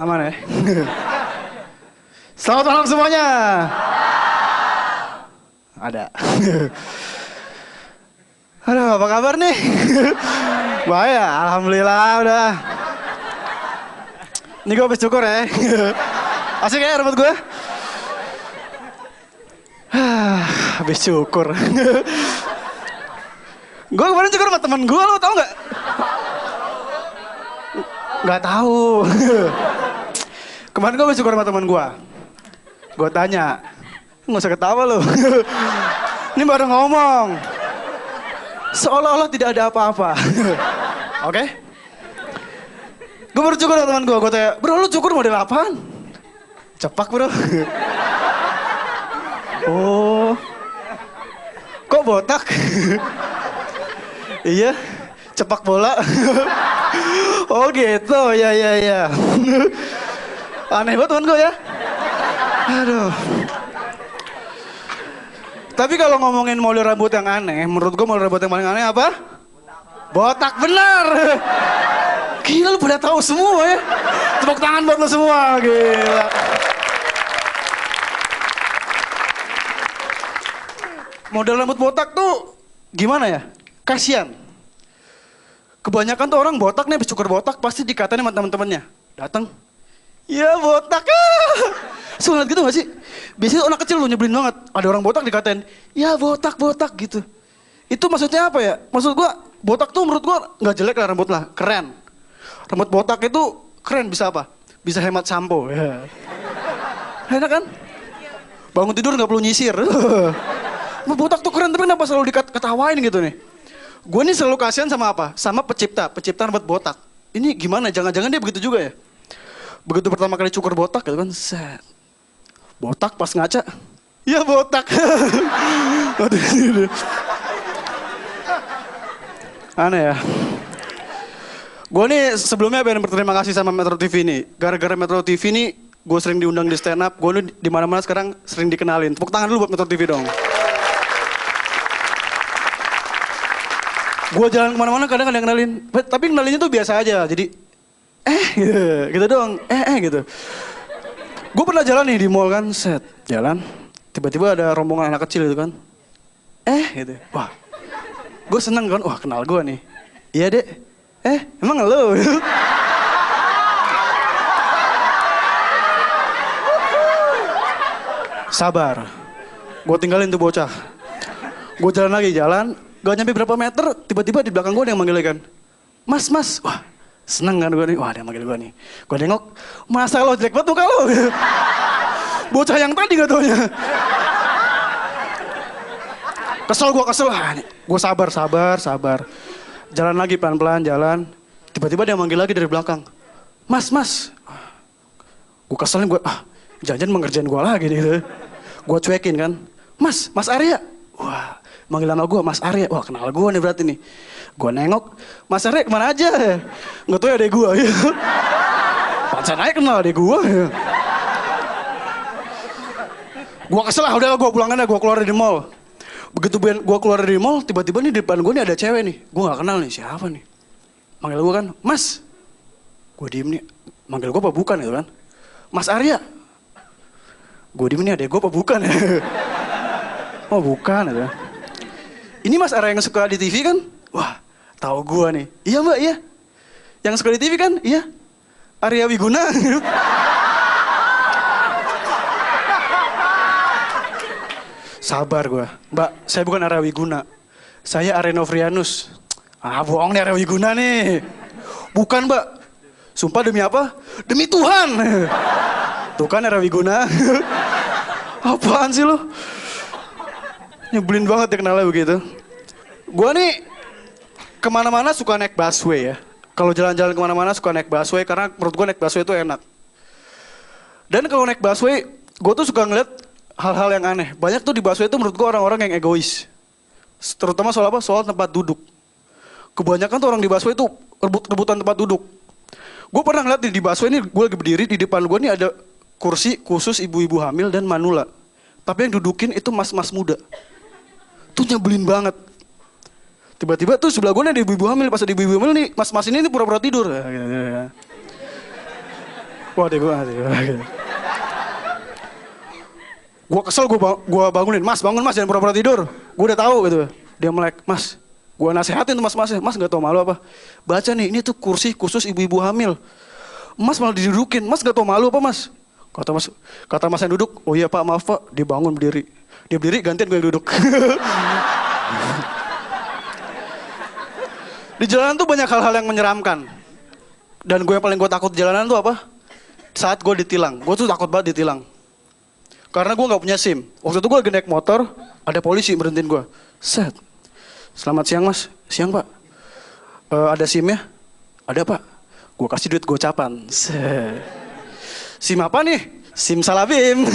Aman ya? Selamat malam semuanya. Ada. Aduh, apa kabar nih? Baik ya, alhamdulillah udah. Ini gue habis cukur ya. Asik ya rambut gue? Habis cukur. Gue kemarin cukur sama temen gue, lo tau gak? Gak tahu. Kemarin gue habis cukur sama temen gue. Gue tanya, nggak usah ketawa lo. Ini baru ngomong. Seolah-olah tidak ada apa-apa. Oke? Gue baru cukur sama teman gue tanya, bro lu cukur model apaan? Cepak bro. Oh, kok botak? Iya, cepak bola. Oh gitu, ya. Aneh banget teman gue ya. Aduh. Tapi kalau ngomongin model rambut yang aneh, menurut gue model rambut yang paling aneh apa? Botak benar. Gila lu pada tahu semua ya. Tepuk tangan buat lu semua, gila. Model rambut botak tuh gimana ya? Kasian. Kebanyakan tuh orang botak nih, habis cukur botak pasti dikatain sama teman-temannya. Datang, ya botak Sulit gitu gak sih? Biasanya anak kecil lu nyebelin banget. Ada orang botak dikatain, ya botak gitu. Itu maksudnya apa ya? Maksud gua, botak tuh menurut gua gak jelek lah rambut lah, keren. Rambut botak itu keren, bisa apa? Bisa hemat sampo. Ya. Enak kan? Bangun tidur gak perlu nyisir. Rambut botak tuh keren, tapi kenapa selalu diketawain gitu nih? Gue nih selalu kasihan sama apa? Sama pencipta rambut botak. Ini gimana? Jangan-jangan dia begitu juga ya? Begitu pertama kali cukur botak gitu kan, set. Botak pas ngaca, ya botak. Aneh ya. Gue nih sebelumnya pengen berterima kasih sama Metro TV nih. Gara-gara Metro TV nih, gue sering diundang di stand up. Gue nih di mana-mana sekarang sering dikenalin. Tepuk tangan dulu buat Metro TV dong. Gue jalan kemana-mana kadang ada yang kenalin. Tapi kenalinnya tuh biasa aja. Jadi, gitu doang. Gitu. Gue pernah jalan nih di mall kan, set. Jalan, tiba-tiba ada rombongan anak kecil gitu kan. Gitu. Wah, gue seneng kan. Wah, kenal gue nih. Iya dek. Emang lo? Sabar. Gue tinggalin tuh bocah. Gue jalan lagi, gak nyampe berapa meter, tiba-tiba di belakang gue ada yang manggil kan. Mas. Wah, seneng kan gue nih. Wah, ada yang manggil gue nih. Gue nengok, masa lo jelek banget muka lo. Bocah yang tadi gak taunya. Kesel. Gue sabar. Jalan lagi pelan-pelan, jalan. Tiba-tiba dia manggil lagi dari belakang. Mas. Gue kesel nih, jangan-jangan mengerjain gue lagi nih. Gue cuekin kan. Mas Arya. Wah, manggil nama gue Mas Arya. Wah, kenal gue nih berarti nih. Gue nengok, Mas Arya kemana aja? Nggak tahu ya adek gue. Pancan aja kenal adek gue. Gue kesel lah, udah gue pulang aja, gue keluar dari mall. Begitu gue keluar dari mall, tiba-tiba nih di depan gue nih ada cewek nih. Gue gak kenal nih, siapa nih. Manggil gue kan, Mas. Gue diem nih, manggil gue apa bukan gitu kan. Mas Arya. Gue diem nih, adek gue apa bukan ya. Oh bukan gitu. Ini Mas Arya yang suka di TV kan? Wah, tahu gue nih. Iya mbak, iya. Yang suka di TV kan? Iya. Arya Wiguna. Sabar gue. Mbak, saya bukan Arya Wiguna. Saya Arya Novrianus. Bohong nih Arya Wiguna nih. Bukan mbak. Sumpah demi apa? Demi Tuhan. Tuh kan Arya Wiguna. Apaan sih lo? Nyebelin banget ya kenalnya begitu. Gue nih kemana-mana suka naik busway ya. Kalau jalan-jalan kemana-mana suka naik busway karena menurut gue naik busway itu enak. Dan kalau naik busway, gue tuh suka ngeliat hal-hal yang aneh. Banyak tuh di busway itu menurut gue orang-orang yang egois. Terutama soal apa? Soal tempat duduk. Kebanyakan tuh orang di busway itu rebutan tempat duduk. Gue pernah ngeliat di busway ini, gue lagi berdiri, di depan gue nih ada kursi khusus ibu-ibu hamil dan manula. Tapi yang dudukin itu mas-mas muda. Tuh nyebelin banget. Tiba-tiba tuh sebelah gue nih ada ibu-ibu hamil. Pas ada ibu-ibu hamil nih, mas-mas ini pura-pura tidur. Wah, deh gue. Gue kesel, gue bangunin, Mas bangun Mas, jangan pura-pura tidur. Gue udah tahu gitu. Dia melek, Mas. Gue nasehatin tuh Mas nggak tahu malu apa? Baca nih, ini tuh kursi khusus ibu-ibu hamil. Mas malah didudukin, Mas nggak tahu malu apa Mas? Kata Mas yang duduk, oh iya Pak, maaf Pak. Dia bangun berdiri. Dia berdiri, gantian gue yang duduk. Di jalanan tuh banyak hal-hal yang menyeramkan. Dan gue yang paling gue takut di jalanan tuh apa? Saat gue ditilang. Gue tuh takut banget ditilang. Karena gue gak punya SIM. Waktu itu gue lagi naik motor, ada polisi berhentiin gue. Set. Selamat siang Mas. Siang Pak. Ada SIM-nya? Ada Pak. Gue kasih duit gocapan. Set. SIM apa nih? SIM Salabim.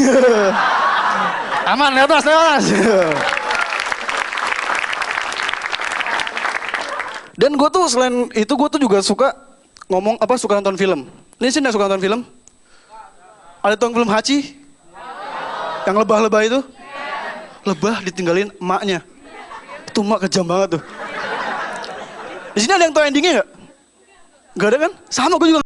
Aman, lewat Mas. Dan gue tuh selain itu gue tuh juga suka suka nonton film. Ini sih gak suka nonton film? Ada tuh film Hachi? Yang lebah-lebah itu? Lebah ditinggalin emaknya. Itu emak kejam banget tuh. Di sini ada yang tahu endingnya gak? Gak ada kan? Sama gue juga.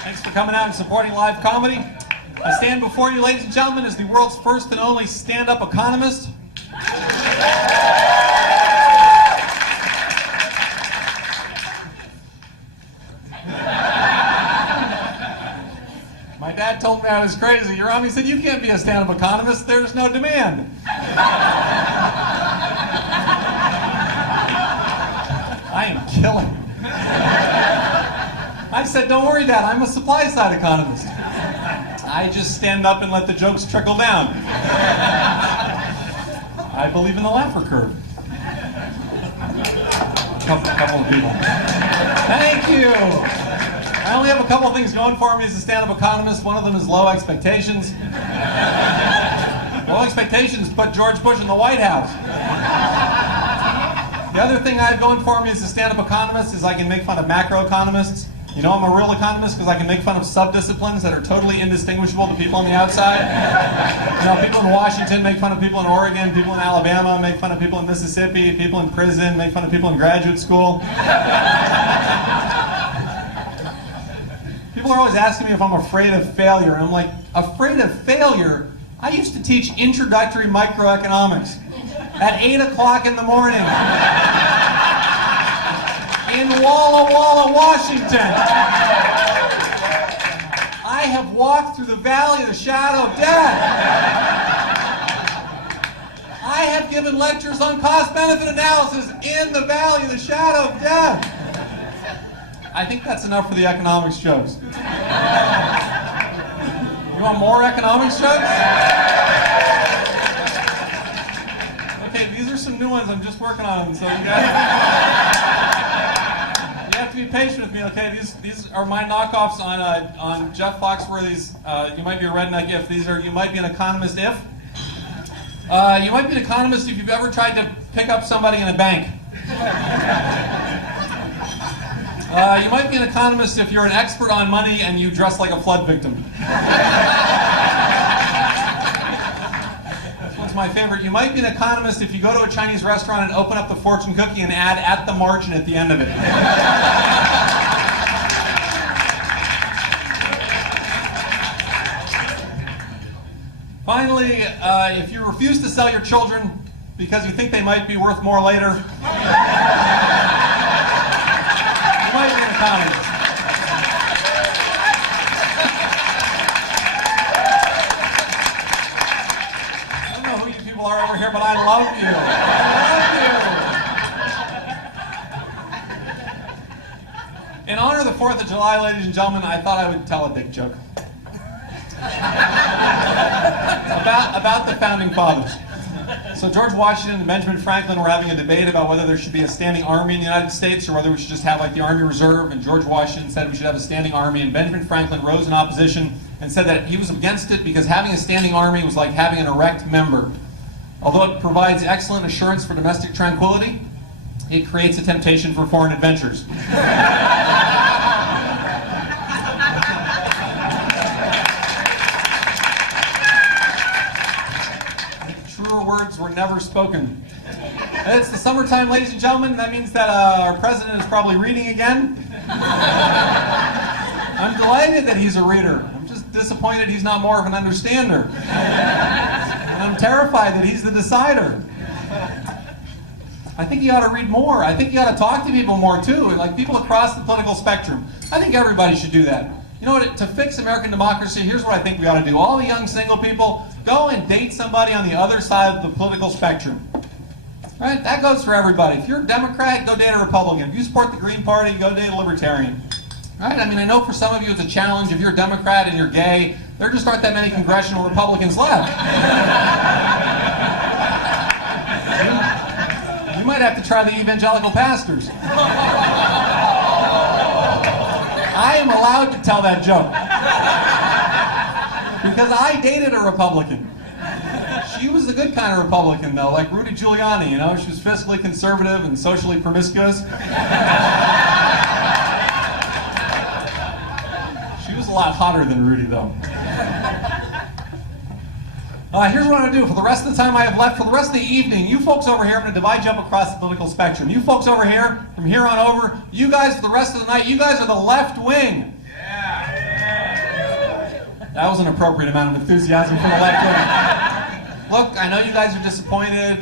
Thanks for coming out and supporting live comedy. I stand before you, ladies and gentlemen, as the world's first and only stand-up economist. My dad told me I was crazy. Your He said, you can't be a stand-up economist. There's no demand. I am killing. I said, don't worry, Dad. I'm a supply-side economist. I just stand up and let the jokes trickle down. I believe in the Laffer curve. Couple of people. Thank you. I only have a couple of things going for me as a stand-up economist. One of them is low expectations. Low expectations put George Bush in the White House. The other thing I have going for me as a stand-up economist is I can make fun of macroeconomists. You know I'm a real economist because I can make fun of sub-disciplines that are totally indistinguishable to people on the outside. You know, people in Washington make fun of people in Oregon, people in Alabama make fun of people in Mississippi, people in prison make fun of people in graduate school. People are always asking me if I'm afraid of failure. I'm like, afraid of failure? I used to teach introductory microeconomics at 8 o'clock in the morning. In Walla Walla, Washington. I have walked through the valley of the shadow of death. I have given lectures on cost-benefit analysis in the valley of the shadow of death. I think that's enough for the economics jokes. You want more economics jokes? Okay, these are some new ones. I'm just working on them, so you have to be patient with me, okay? These are my knockoffs on Jeff Foxworthy's You Might Be a Redneck If. These are You Might Be an Economist If. You might be an economist if you've ever tried to pick up somebody in a bank. You might be an economist if you're an expert on money and you dress like a flood victim. This one's my favorite. You might be an economist if you go to a Chinese restaurant and open up the fortune cookie and add at the margin at the end of it. Finally, if you refuse to sell your children because you think they might be worth more later, you might be an economist. I don't know who you people are over here, but I love you. I love you. In honor of the 4th of July, ladies and gentlemen, I thought I would tell a big joke. About the founding fathers. So George Washington and Benjamin Franklin were having a debate about whether there should be a standing army in the United States or whether we should just have like the Army Reserve, and George Washington said we should have a standing army, and Benjamin Franklin rose in opposition and said that he was against it because having a standing army was like having an erect member. Although it provides excellent assurance for domestic tranquility, it creates a temptation for foreign adventures. words were never spoken. It's the summertime, ladies and gentlemen. That means that our president is probably reading again. I'm delighted that he's a reader. I'm just disappointed he's not more of an understander. And I'm terrified that he's the decider. I think you ought to read more. I think you ought to talk to people more too, like people across the political spectrum. I think everybody should do that. You know what, to fix American democracy, here's what I think we ought to do. All the young single people, go and date somebody on the other side of the political spectrum. Right? That goes for everybody. If you're a Democrat, go date a Republican. If you support the Green Party, go date a Libertarian. Right? I mean, I know for some of you it's a challenge. If you're a Democrat and you're gay, there just aren't that many congressional Republicans left. You might have to try the evangelical pastors. I am allowed to tell that joke. Because I dated a Republican. She was the good kind of Republican, though, like Rudy Giuliani, you know? She was fiscally conservative and socially promiscuous. She was a lot hotter than Rudy, though. Here's what I'm going to do. For the rest of the time I have left, for the rest of the evening, you folks over here, I'm going to divide you up across the political spectrum. You folks over here, from here on over, you guys for the rest of the night, you guys are the left wing. That was an appropriate amount of enthusiasm for the left wing. Look, I know you guys are disappointed.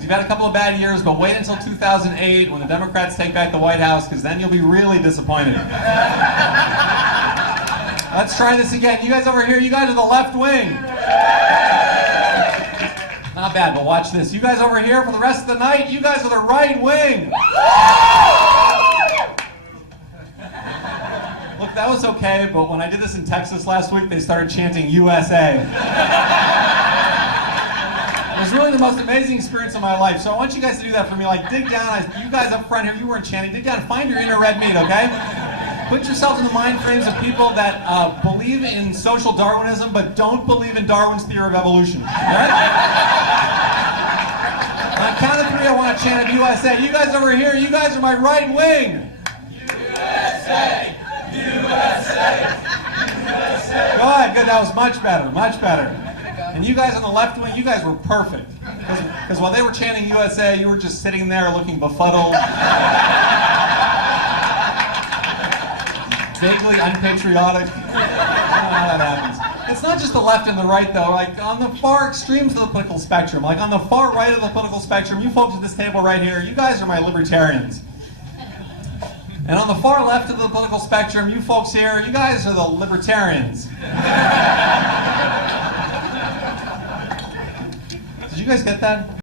You've had a couple of bad years, but wait until 2008 when the Democrats take back the White House, because then you'll be really disappointed. Let's try this again. You guys over here, you guys are the left wing. Not bad, but watch this. You guys over here, for the rest of the night, you guys are the right wing. Look, that was okay, but when I did this in Texas last week, they started chanting USA. It was really the most amazing experience of my life. So I want you guys to do that for me. Like, dig down. You guys up front here, you weren't chanting. Dig down, find your inner red meat, okay? Put yourself in the mind frames of people that believe in social Darwinism, but don't believe in Darwin's theory of evolution. Right? On the count of three, I want to chant USA. You guys over here, you guys are my right wing. USA! USA! USA! Good, that was much better, much better. And you guys on the left wing, you guys were perfect. Because while they were chanting USA, you were just sitting there looking befuddled. Vaguely unpatriotic. I don't know how that happens. It's not just the left and the right, though. Like, on the far extremes of the political spectrum, like on the far right of the political spectrum, you folks at this table right here, you guys are my libertarians. And on the far left of the political spectrum, you folks here, you guys are the libertarians. Did you guys get that?